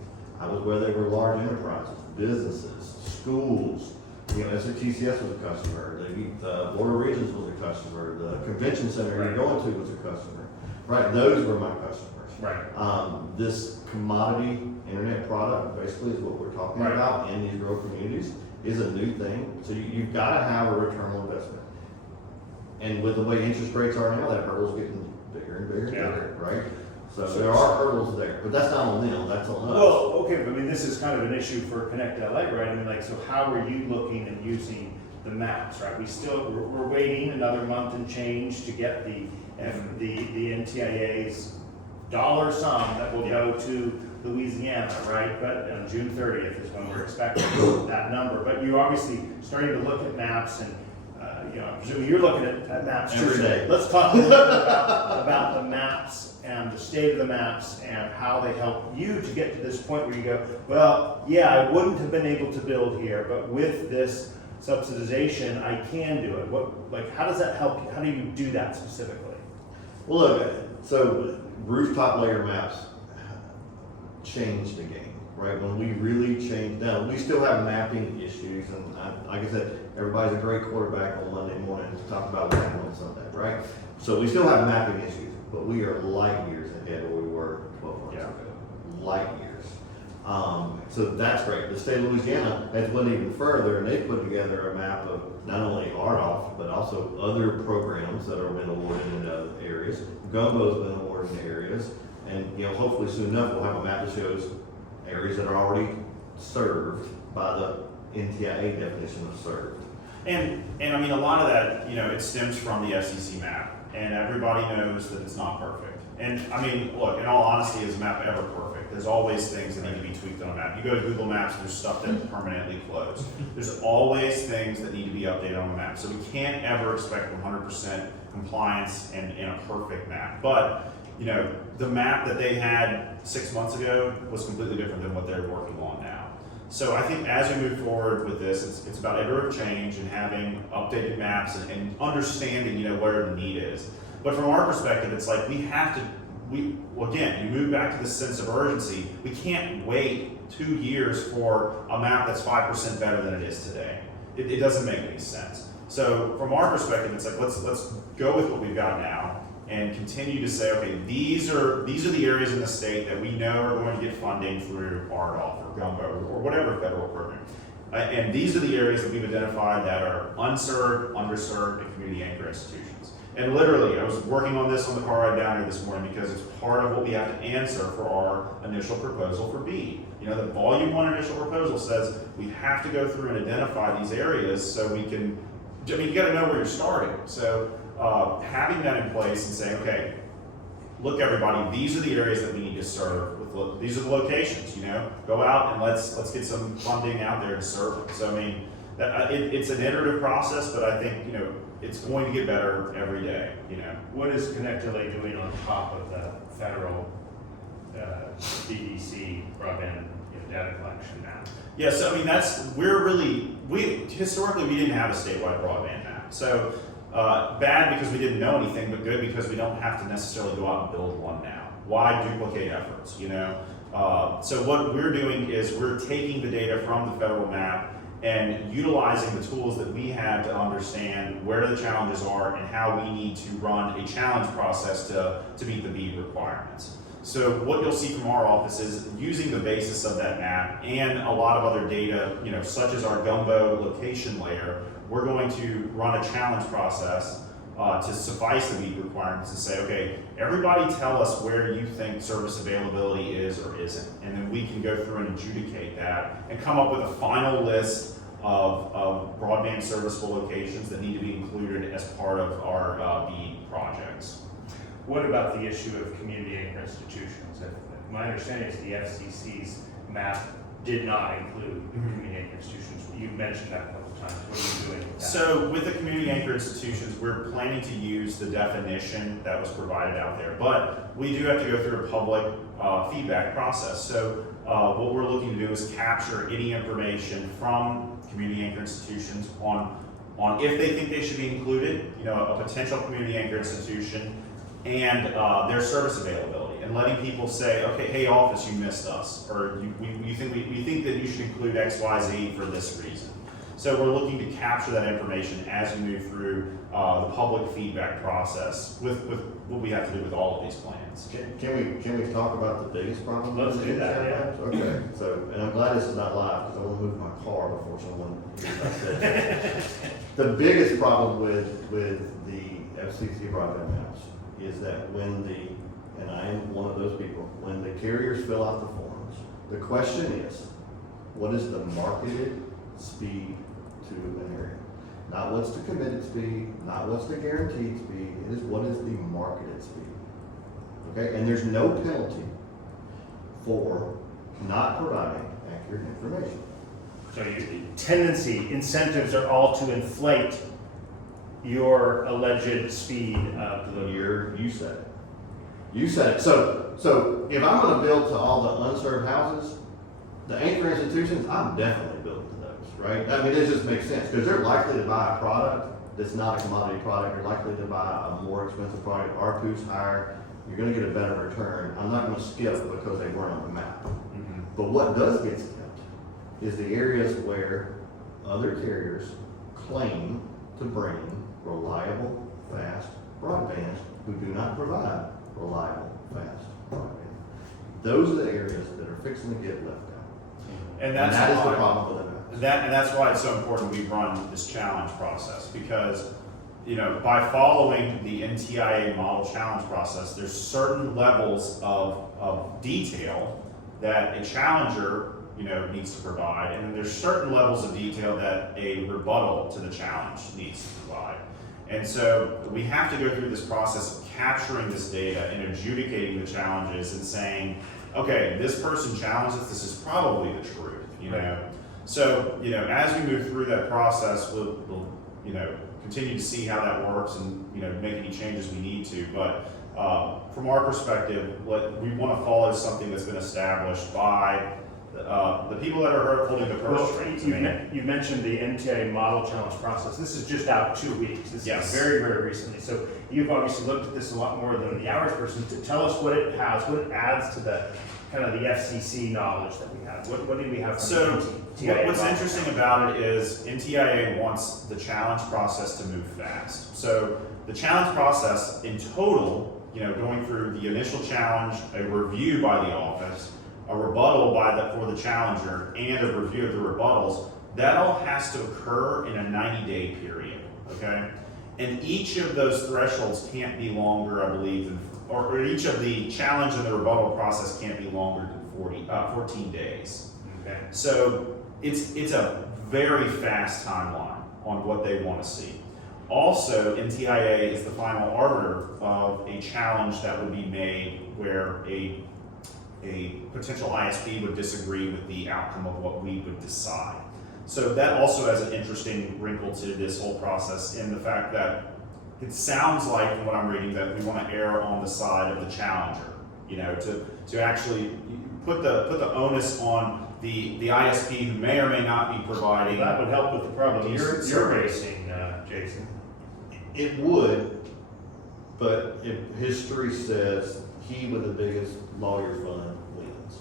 I was where there were large enterprises, businesses, schools. TCS was a customer. The Board of Regents was a customer. The convention center you're going to was a customer. Right? Those were my customers. Right. This commodity internet product basically is what we're talking about in these rural communities is a new thing. So you've got to have a return on investment. And with the way interest rates are now, that hurdle's getting bigger and bigger and bigger, right? So there are hurdles there, but that's not on them, that's on us. Well, okay, but I mean, this is kind of an issue for ConnectLA, right? I mean, so how are you looking and using the maps, right? We're waiting another month and change to get the NTIA's dollar sum that will go to Louisiana, right? But on June 30th is when we're expecting that number. But you're obviously starting to look at maps and I'm presuming you're looking at maps every day. Let's talk a little bit about the maps and the state of the maps and how they help you to get to this point where you go, well, yeah, I wouldn't have been able to build here, but with this subsidization, I can do it. How does that help you? How do you do that specifically? Well, look, so rooftop layer maps changed the game, right? When we really changed, now we still have mapping issues, and like I said, everybody's a great quarterback on Monday morning to talk about what happened on Sunday, right? So we still have mapping issues, but we are light years ahead of where we were 12 months ago. Light years. So that's great. The state of Louisiana has went even further, and they put together a map of not only RDOF, but also other programs that are been awarded in other areas. GUMBO's been awarded in areas, and hopefully soon enough we'll have a map that shows areas that are already served by the NTIA definition of served. And I mean, a lot of that, it stems from the FCC map, and everybody knows that it's not perfect. And I mean, look, in all honesty, is a map ever perfect? There's always things that need to be tweaked on a map. You go to Google Maps, there's stuff that's permanently closed. There's always things that need to be updated on the map. So we can't ever expect 100% compliance and a perfect map. But, the map that they had 6 months ago was completely different than what they're working on now. So I think as we move forward with this, it's about iterative change and having updated maps and understanding, where the need is. But from our perspective, it's like you move back to this sense of urgency. We can't wait 2 years for a map that's 5% better than it is today. It doesn't make any sense. So from our perspective, it's like, let's go with what we've got now and continue to say, okay, these are the areas in the state that we know are going to get funding through RDOF or GUMBO or whatever federal program. And these are the areas that we've identified that are unserved, underserved, and community anchor institutions. And literally, I was working on this on the car ride down here this morning because it's part of what we have to answer for our initial proposal for B. The volume 1 initial proposal says we have to go through and identify these areas so we can, you gotta know where you're starting. So having that in place and saying, okay, look everybody, these are the areas that we need to serve. These are the locations, go out and let's get some funding out there to serve them. So I mean, it's an iterative process, but I think, it's going to get better every day, What is ConnectLA doing on top of the federal DDC broadband data collection now? Yeah, so I mean, historically we didn't have a statewide broadband map. So bad because we didn't know anything, but good because we don't have to necessarily go out and build one now. Why duplicate efforts, So what we're doing is we're taking the data from the federal map and utilizing the tools that we have to understand where the challenges are and how we need to run a challenge process to meet the BEAD requirements. So what you'll see from our office is using the basis of that map and a lot of other data, such as our GUMBO location layer, we're going to run a challenge process to suffice the BEAD requirements and say, okay, everybody tell us where you think service availability is or isn't. And then we can go through and adjudicate that and come up with a final list of broadband serviceable locations that need to be included as part of our BEAD projects. What about the issue of community anchor institutions? My understanding is the FCC's map did not include community anchor institutions. You mentioned that a couple times. What are you doing with that? So with the community anchor institutions, we're planning to use the definition that was provided out there, but we do have to go through a public feedback process. So what we're looking to do is capture any information from community anchor institutions on if they think they should be included, a potential community anchor institution, and their service availability, and letting people say, okay, hey office, you missed us, or we think that you should include X, Y, Z for this reason. So we're looking to capture that information as we move through the public feedback process with what we have to do with all of these plans. Can we talk about the biggest problem? Let's do that, yeah. Okay, so, and I'm glad this is not live because I want to move my car before someone says the biggest problem with the FCC broadband maps is that and I am one of those people, when the carriers fill out the forms, the question is, what is the marketed speed to an area? Not what's the committed speed, not what's the guaranteed speed, it is what is the marketed speed. Okay, and there's no penalty for not providing accurate information. So your incentives are all to inflate your alleged speed of the You said it. You said it. So if I'm going to build to all the unserved houses, the anchor institutions, I'm definitely building to those, right? I mean, it just makes sense because they're likely to buy a product that's not a commodity product. You're likely to buy a more expensive product. ARPU's higher. You're going to get a better return. I'm not going to skip because they weren't on the map. But what does get skipped is the areas where other carriers claim to bring reliable, fast broadband who do not provide reliable, fast broadband. Those are the areas that are fixing to get left out. And And that is the why- problem for them. And that's why it's so important we run this challenge process, because, you know, by following the NTIA model challenge process, there's certain levels of detail that a challenger, you know, needs to provide, and then there's certain levels of detail that a rebuttal to the challenge needs to provide. And so we have to go through this process of capturing this data and adjudicating the challenges and saying, okay, this person challenged this, this is probably the truth, you know? So, you know, as we move through that process, we'll you know, continue to see how that works and, you know, make any changes we need to. But from our perspective, we want to follow something that's been established by the people that are holding the purse strings. You mentioned the NTA model challenge process. This is just out 2 weeks. This Yes. is very, very recently. So you've obviously looked at this a lot more than the hours person. To tell us what it has, what it adds to the kind of the FCC knowledge that we have. What do we have from So the NTIA? what's model? interesting about it is NTIA wants the challenge process to move fast. So the challenge process in total, you know, going through the initial challenge, a review by the office, a rebuttal for the challenger, and a review of the rebuttals, that all has to occur in a 90-day period, okay? And each of those thresholds can't be longer, I believe, or each of the challenge and the rebuttal process can't be longer than 14 days. Okay. So it's a very fast timeline on what they want to see. Also, NTIA is the final arbiter of a challenge that would be made where a potential ISP would disagree with the outcome of what we would decide. So that also has an interesting wrinkle to this whole process in the fact that it sounds like, from what I'm reading, that we want to err on the side of the challenger, you know, to actually put the onus on the ISP who may or may not be providing. That would help with the problem you're Service. raising, Jason. It would, but if history says he with the biggest lawyer fund wins.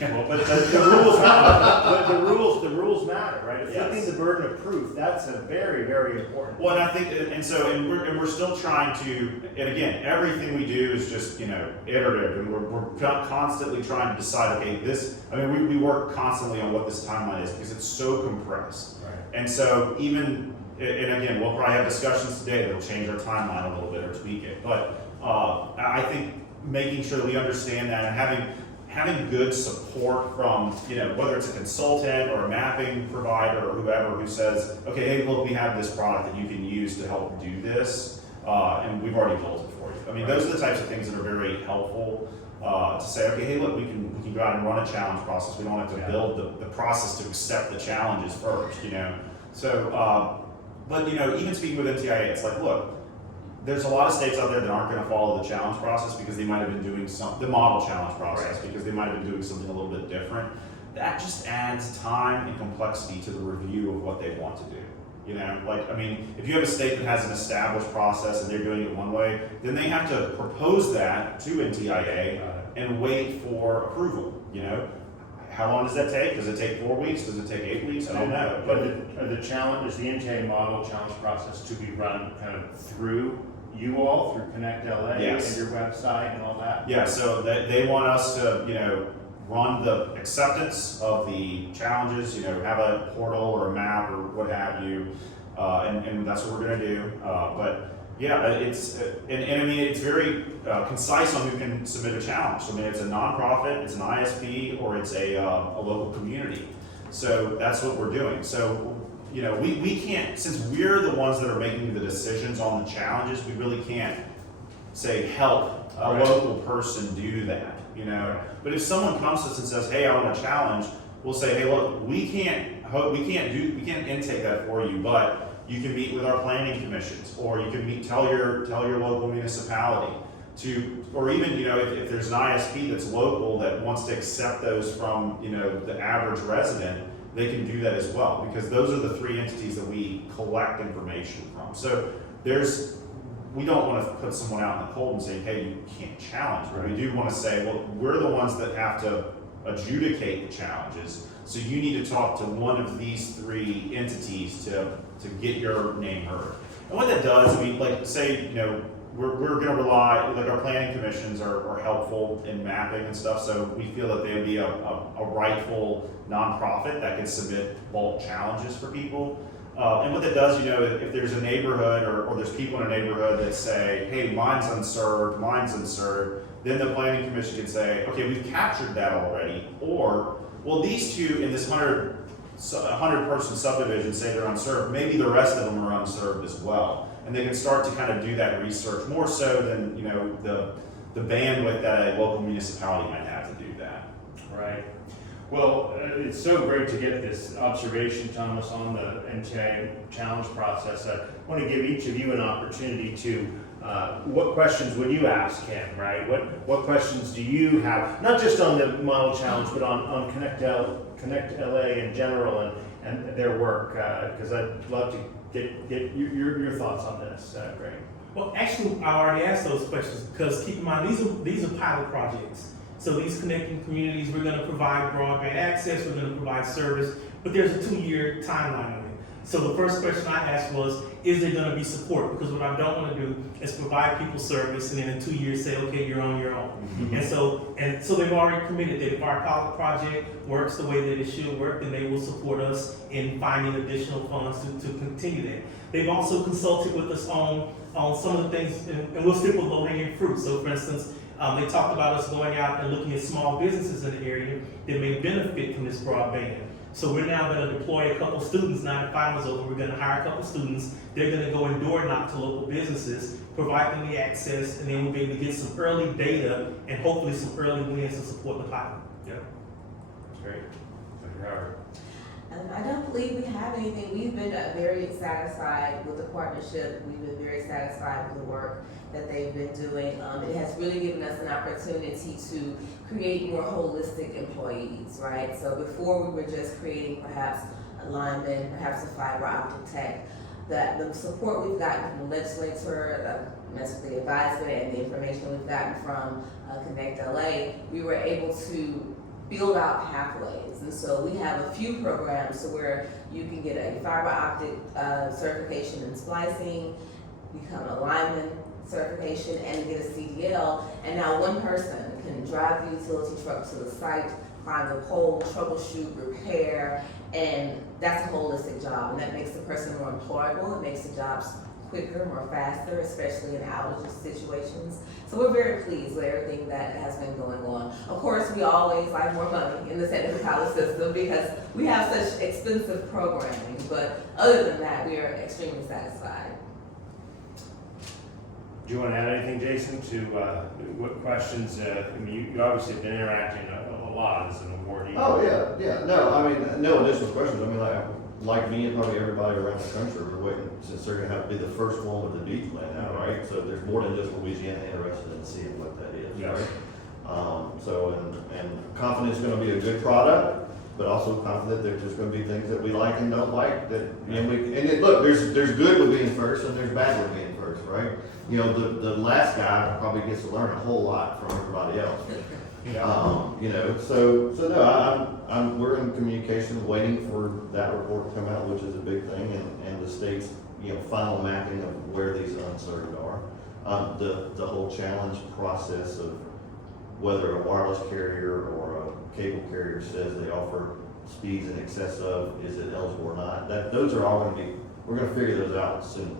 Well, but the rules matter. But the rules matter, right? Yes. Flipping the burden of proof, that's a very, very important. Well, and I think, and we're still trying to, and again, everything we do is just, you know, iterative, and we're constantly trying to decide, okay, we work constantly on what this timeline is because it's so compressed. Right. And so even, and again, we'll probably have discussions today that'll change our timeline a little bit or tweak it, but I think making sure that we understand that and having good support from, you know, whether it's a consultant or a mapping provider or whoever who says, okay, hey, look, we have this product that you can use to help do this, and we've already built it for you. I mean, those are the types of things that are very helpful to say, okay, hey, look, we can go out and run a challenge process. We don't have to build the process to accept the challenges first, you know. So, but, you know, even speaking with NTIA, it's like, look, there's a lot of states out there that aren't going to follow the challenge process because they might have been doing the model challenge process because they might have been doing something a little bit different. That just adds time and complexity to the review of what they want to do. You know, like, I mean, if you have a state that has an established process and they're doing it one way, then they have to propose that to NTIA and wait for approval, you know? How long does that take? Does it take 4 weeks? Does it take 8 weeks? I don't know. But the challenge, is the NTA model challenge process to be run kind of through you all, through ConnectLA Yes. and your website and all that? Yeah, so they want us to, you know, run the acceptance of the challenges, you know, have a portal or a map or what have you, and that's what we're going to do. But yeah, it's and I mean it's very concise on who can submit a challenge. So, I mean, it's a nonprofit, it's an ISP, or it's a local community. So that's what we're doing. So, you know, we can't, since we're the ones that are making the decisions on the challenges, we really can't say help a local person do that, you know. But if someone comes to us and says, hey, I want a challenge, we'll say, hey, look, we can't intake that for you, but you can meet with our planning commissions, or you can tell your local municipality to, or even, you know, if there's an ISP that's local that wants to accept those from, you know, the average resident, they can do that as well, because those are the three entities that we collect information from. So we don't want to put someone out in the cold and say, hey, you can't challenge, but we do want to say, well, we're the ones that have to adjudicate the challenges, so you need to talk to one of these three entities to get your name heard. And what that does, I mean, like, say, you know, we're going to rely, like our planning commissions are helpful in mapping and stuff, so we feel that they would be a rightful nonprofit that can submit bulk challenges for people. And what that does, if there's a neighborhood or there's people in a neighborhood that say, hey, mine's unserved, then the planning commission can say, okay, we've captured that already, or, well, these two in this 100-person subdivision say they're unserved, maybe the rest of them are unserved as well. And they can start to kind of do that research more so than, the bandwidth that a local municipality might have to do that. Right. Well, it's so great to get this observation, Thomas, on the NTIA challenge process. I want to give each of you an opportunity to, what questions would you ask him, right? What questions do you have, not just on the model challenge, but on ConnectLA in general and their work, because I'd love to get your thoughts on this, Greg. Well, actually, I already asked those questions because keep in mind, these are pilot projects. So these connecting communities, we're going to provide broadband access, we're going to provide service, but there's a 2-year timeline on it. So the first question I asked was, is there going to be support? Because what I don't want to do is provide people service and then in 2 years say, okay, you're on your own. Mm-hmm. And so they've already committed that if our pilot project works the way that it should work, then they will support us in finding additional funds to continue that. They've also consulted with us on some of the things, and we'll stick with low-hanging fruit. So for instance, they talked about us going out and looking at small businesses in the area that may benefit from this broadband. So we're now going to deploy a couple students, now the finals over, we're going to hire a couple students. They're going to go and door knock to local businesses, provide them the access, and then we'll be able to get some early data and hopefully some early wins to support the pilot. Yep. That's great. Dr. Howard. I don't believe we have anything. We've been very satisfied with the partnership. We've been very satisfied with the work that they've been doing. It has really given us an opportunity to create more holistic employees, right? So before we were just creating perhaps a lineman, perhaps a fiber optic tech, that the support we've gotten from the legislature, the advisement and the information we've gotten from ConnectLA, we were able to build out pathways. And so we have a few programs so where you can get a fiber optic certification in splicing, become a lineman certification, and get a CDL. And now one person can drive the utility truck to the site, find the pole, troubleshoot, repair, and that's a holistic job. And that makes the person more employable. It makes the jobs quicker, more faster, especially in outage situations. So we're very pleased with everything that has been going on. Of course, we always like more money in the technical college system because we have such expensive programming, but other than that, we are extremely satisfied. Do you want to add anything, Jason, to what questions? I mean, you obviously have been interacting a lot as an awardee. Oh, yeah. No, I mean, no additional questions. I mean, like me and probably everybody around the country, we're waiting, since they're gonna have to be the first one with the D plan now, right? So there's more than just Louisiana interested in seeing what that is, Yes. right? So, and confident it's gonna be a good product, but also confident there's just gonna be things that we like and don't like that, look, there's good with being first and there's bad with being first, right? The last guy probably gets to learn a whole lot from everybody else. So no, we're in communication, waiting for that report to come out, which is a big thing, and the state's, final mapping of where these unserved are. The whole challenge process of whether a wireless carrier or a cable carrier says they offer speeds in excess of, is it eligible or not? Those are all we're gonna figure those out soon.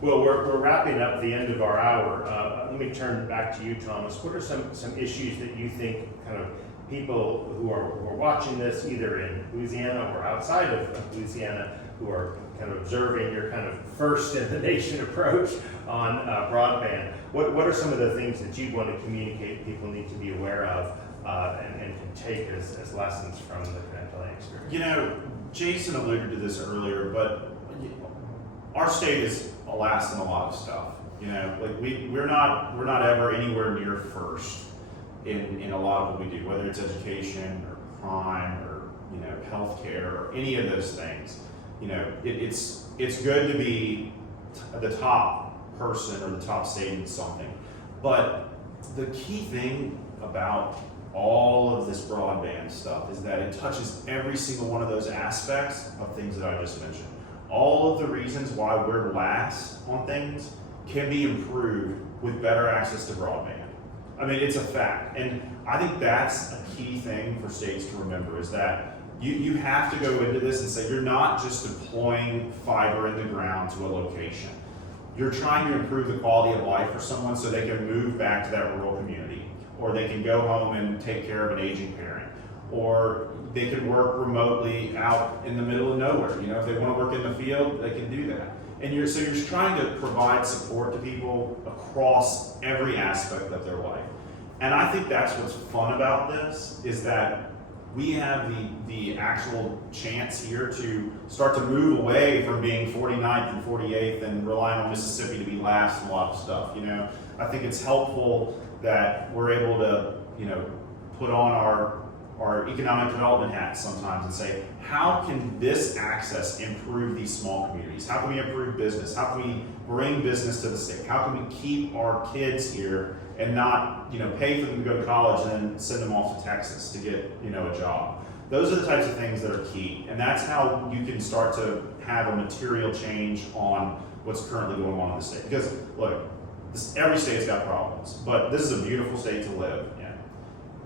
Well, we're wrapping up the end of our hour. Let me turn back to you, Thomas. What are some issues that you think kind of people who are watching this either in Louisiana or outside of Louisiana who are kind of observing your kind of first in the nation approach on broadband? What are some of the things that you want to communicate people need to be aware of and can take as lessons from the ConnectLA experience? Jason alluded to this earlier, but our state is last in a lot of stuff. We're not ever anywhere near first in a lot of what we do, whether it's education or crime or healthcare or any of those things. It's good to be the top person or the top state in something, but the key thing about all of this broadband stuff is that it touches every single one of those aspects of things that I just mentioned. All of the reasons why we're last on things can be improved with better access to broadband. I mean, it's a fact. And I think that's a key thing for states to remember is that you have to go into this and say you're not just deploying fiber in the ground to a location. You're trying to improve the quality of life for someone so they can move back to that rural community, or they can go home and take care of an aging parent, or they can work remotely out in the middle of nowhere. You know, if they want to work in the field, they can do that. And you're trying to provide support to people across every aspect of their life. And I think that's what's fun about this, is that we have the actual chance here to start to move away from being 49th and 48th and relying on Mississippi to be last in a lot of stuff. You know, I think it's helpful that we're able to, you know, put on our economic development hats sometimes and say, how can this access improve these small communities? How can we improve business? How can we bring business to the state? How can we keep our kids here and not, you know, pay for them to go to college and then send them off to Texas to get, you know, a job? Those are the types of things that are key. And that's how you can start to have a material change on what's currently going on in the state. Because look, every state's got problems, but this is a beautiful state to live in.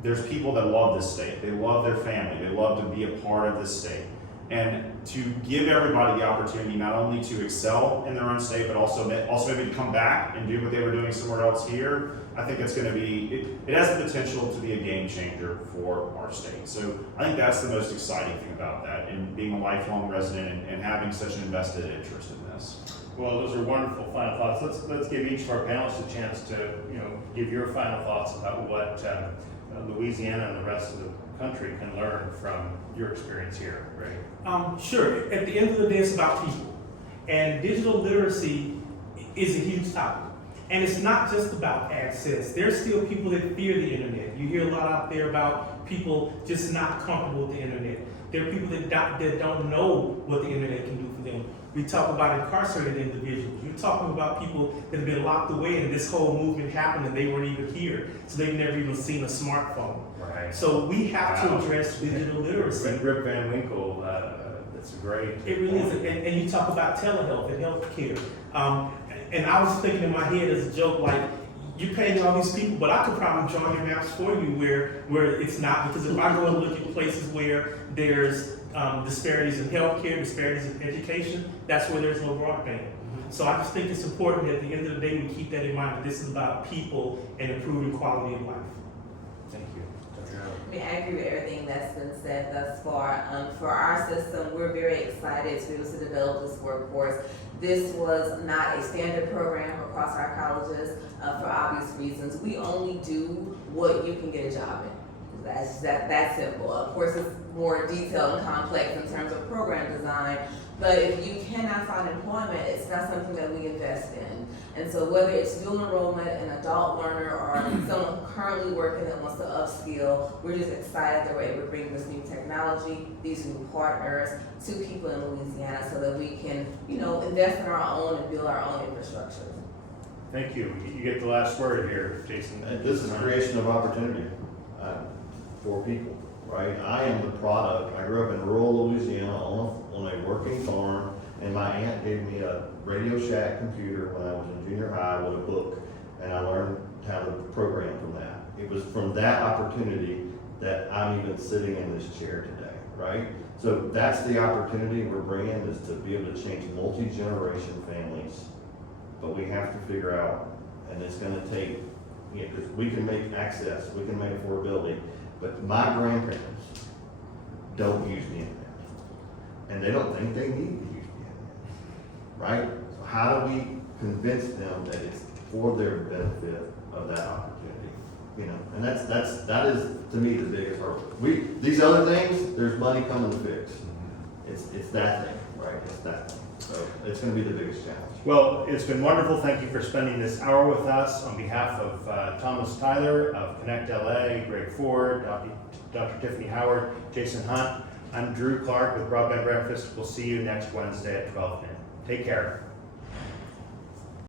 There's people that love this state. They love their family. They love to be a part of this state. And to give everybody the opportunity not only to excel in their own state, but also maybe to come back and do what they were doing somewhere else here, I think it's going to be, it has the potential to be a game changer for our state. So I think that's the most exciting thing about that, and being a lifelong resident and having such an invested interest in this. Well, those are wonderful final thoughts. Let's give each of our panelists a chance to, you know, give your final thoughts about what Louisiana and the rest of the country can learn from your experience here, right? Sure. At the end of the day, it's about people. And digital literacy is a huge topic. And it's not just about access. There's still people that fear the internet. You hear a lot out there about people just not comfortable with the internet. There are people that don't know what the internet can do for them. We talk about incarcerated individuals. You're talking about people that have been locked away and this whole movement happened and they weren't even here. So they've never even seen a smartphone. Right. So we have to address digital literacy. Rip Van Winkle, that's great. It really is. And you talk about telehealth and healthcare. And I was thinking in my head as a joke, like, you're paying all these people, but I could probably draw your maps for you where it's not. Because if I go and look at places where there's disparities in healthcare, disparities in education, that's where there's no broadband. So I just think it's important that at the end of the day we keep that in mind, that this is about people and improving quality of life. Thank you. Dr. Howard. I mean, I agree with everything that's been said thus far. For our system, we're very excited to be able to develop this workforce. This was not a standard program across our colleges for obvious reasons. We only do what you can get a job in. That's that simple. Of course, it's more detailed and complex in terms of program design, but if you cannot find employment, it's not something that we invest in. And so whether it's dual enrollment, an adult learner, or someone currently working that wants to upskill, we're just excited that we're able to bring this new technology, these new partners to people in Louisiana so that we can, you know, invest in our own and build our own infrastructure. Thank you. You get the last word here, Jason. This is creation of opportunity for people, right? I am the product. I grew up in rural Louisiana on a working farm, and my aunt gave me a Radio Shack computer when I was in junior high with a book, and I learned how to program from that. It was from that opportunity that I'm even sitting in this chair today, right? So that's the opportunity we're bringing, is to be able to change multi-generation families, but we have to figure out, and it's gonna take, because we can make access, we can make affordability, but my grandparents don't use the internet, and they don't think they need to use the internet, right? So how do we convince them that it's for their benefit of that opportunity? You know, and that is to me the biggest hurdle. These other things, there's money coming to fix. It's that thing, right? It's that thing. So it's going to be the biggest challenge. Well, it's been wonderful. Thank you for spending this hour with us. On behalf of Thomas Tyler of ConnectLA, Greg Ford, Dr. Tiffany Howard, Jason Hunt, I'm Drew Clark with Broadband Breakfast. We'll see you next Wednesday at 12 noon. Take care.